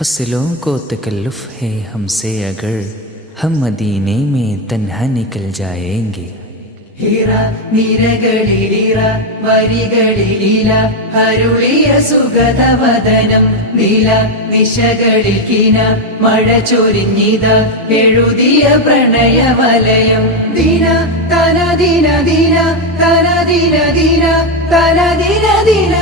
फसलों को तकल्लुफ है हमसे अगर हम मदीने में तन्हा निकल जाएंगे. ഹിറ നിരകളിലിറ വരികളിലില അരുളിയ സുഗതവദനം നീല നിശകളിൽ കിന മഴ ചൊരിഞ്ഞിത എഴുതിയ പ്രണയവലയം ദിന തന ദിന ദിന തന ദിന ദിന തന ദിന ദിന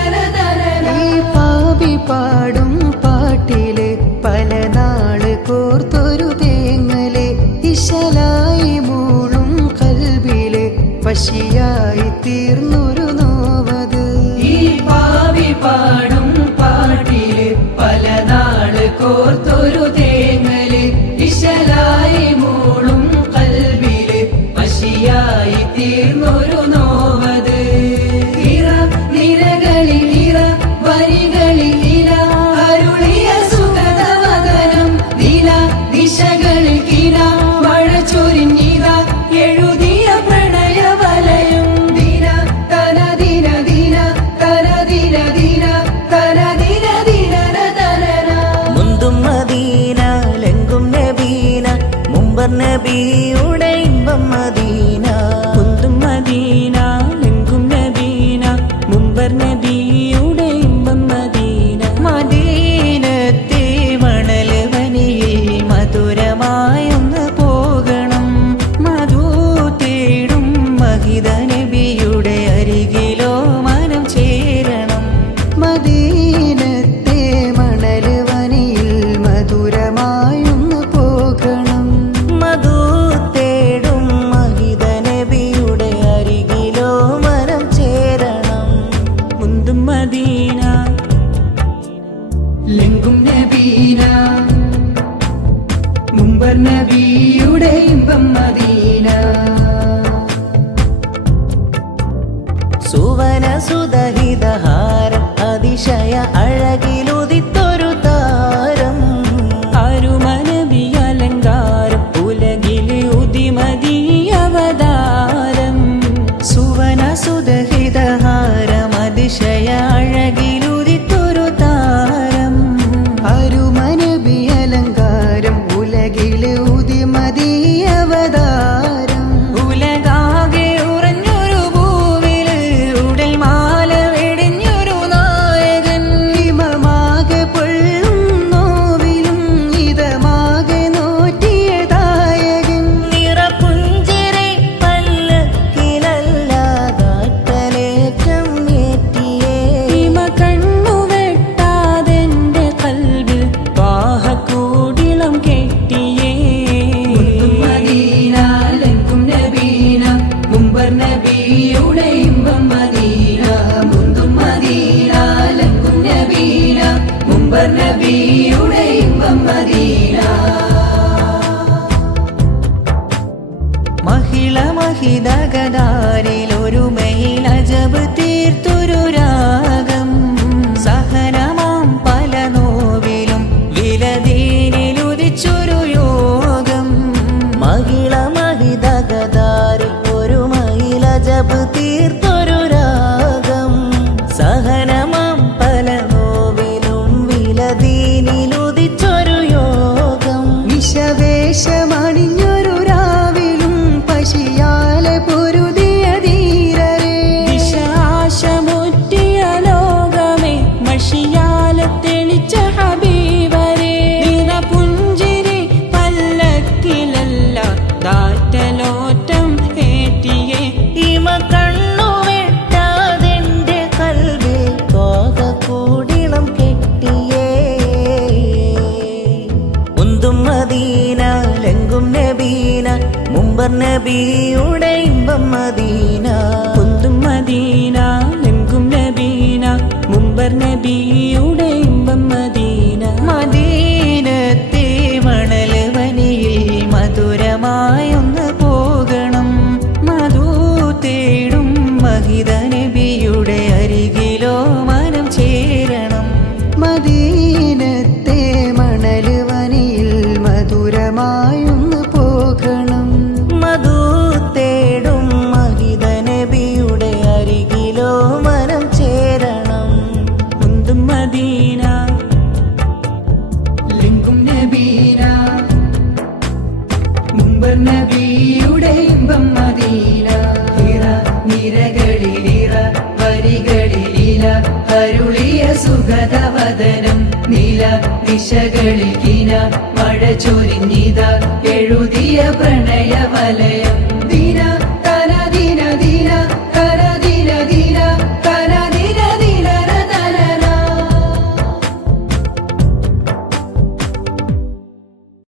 പാപി പാടും പാട്ടിലെ പല നാള് കോർത്തൊരു തേങ്ങലെ ഇശലായി മൂളും കൽബിലെ പശിയായി തീർന്നൊരു നോവത്. ഈ പാവി പാടും പാട്ടിലെ പല നാള് കോർത്തൊരു തേങ്ങല് ഇശലായി മൂളും കൽബില് പശിയായി തീർന്നൊരു നോവത്. ഇറ നിരകളിൽ ഇറ വരികളിൽ ഇല അരുളിയ സുഗതവദനം നീല ദിശകളിൽ കിന മഴ ചൊരിഞ്ഞിത എഴുതിയ പ്രണയവലയം ദിന തന ദിന ദിന തന ദിന ദിന തന ദിന ദിന തനന. മുന്തും മദീന ലെങ്കും നബീന മുമ്പർ നബിയുടെ ഇമ്പം മദീന. മുന്തും മദീന ലെങ്കും നബീന മുമ്പർ നബിയുടെ ഇമ്പം മദീന. മദീനത്തെ മണൽ വനിയിൽ മധുരമായൊന്ന് പോകണം. മധു തേടും മഹിത നബിയുടെ അരികിലോ മനം ചേരണം. മദീനത്തെ മണൽ വനിയിൽ മധുരമായൊന്ന് പോകണം. മധു തേടും മഹിത നബിയുടെ അരികിലോ മനം ചേരണം. മുന്തും മദീന ലെങ്കും നബീന മുമ്പർ നബിയുടെ ഇമ്പം മദീന. സുവന സുതഹിതഹാരം അതിശയ അഴകിലുദിത്തൊരു താരം. അരുമനബി അലങ്കാരം ഉലകിലെ ഉദിമതി അവതാരം. സുവന സുതഹിതഹാരം അതിശയ അഴകിലുദിത്തൊരു താരം. അരുമനബി അലങ്കാരം ഉലകിലെ ഉദിമതി അവതാരം. ഉലകാകെ ഉറഞ്ഞൊരു പൂവില് ഉടൽ മാല വെടിഞ്ഞൊരു നായകൻ. ഹിമമാകെ പൊള്ളും നോവിലും ഇതമാകെ നോറ്റിയ ദായകൻ. നിറപുഞ്ചിരി പല്ലക്കിലല്ലാതാറ്റലേറ്റം ഏറ്റിയേ. ഹിമ കണ്ണു വെട്ടാതെന്റെ കൽവിൽ വാഹക്കൂടിളം കെട്ടിയേ. മുന്തും മദീന ലെങ്കും നബീന മുമ്പർ നബിയുടെ ഇമ്പം മദീന. മുന്തും മദീന ലെങ്കും നബീന മുമ്പർ നബിയുടെ ഇമ്പം മദീന. മഹിള മഹിതഗദാരിലൊരുമയിൽ അജബ് തീർത്തൊരു രാഗം. സഹനമാം പല നോവിലും വിലദീനിലുദിച്ചൊരു യോഗം. മഹിള മഹിതഗദാരിൽ ഒരു മഹിള അജബ് തീർത്തൊരു രാഗം. സഹനമാം പല നോവിലും വിലദീനിലുദിച്ചൊരു യോഗം. വിഷവേഷമണിഞ്ഞൊരു രാവിലും പശിയാലെ പൊരുതിയ ധീരരേ. ദിശാശമുറ്റിയ ലോകമേ മഷിയാല തെളിച്ച ഹബീബരേ. നിറപുഞ്ചിരി പല്ലക്കിലല്ല ദാറ്റലോറ്റം ഏറ്റിയേ. ഇമ കണ്ണു വെട്ടാതെന്റെ കൽവിൽ കോകക്കൂടിളം കെട്ടിയേ. മുന്തും മദീന ലെങ്കും നബീന മുമ്പർ നബിയുടെ ഇമ്പം മദീന. മുന്തും മദീന ലെങ്കും നബീന മുമ്പർ നബിയുടെ ഇമ്പം മദീന. മദീനത്തെ മണൽ വനിയിൽ മധുരമായൊന്ന് പോകണം. മധു തേടും മഹിത നബിയുടെ അരികിലോ മനം ചേരണം. മദീനത്തെ മണൽ വനിയിൽ മധുരമായൊന്ന് പോകണം. മധു തേടും മഹിത നബിയുടെ അരികിലോ മനം ചേരണം. മുന്തും മദീന നബിയുടെ ഇമ്പം മദീന ഇറ നിരകളിലിറ വരികളിലില അരുളിയ സുഗതവദനം നീല ദിശകളിൽ കിന മഴ ചൊരിഞ്ഞിത എഴുതിയ പ്രണയവലയം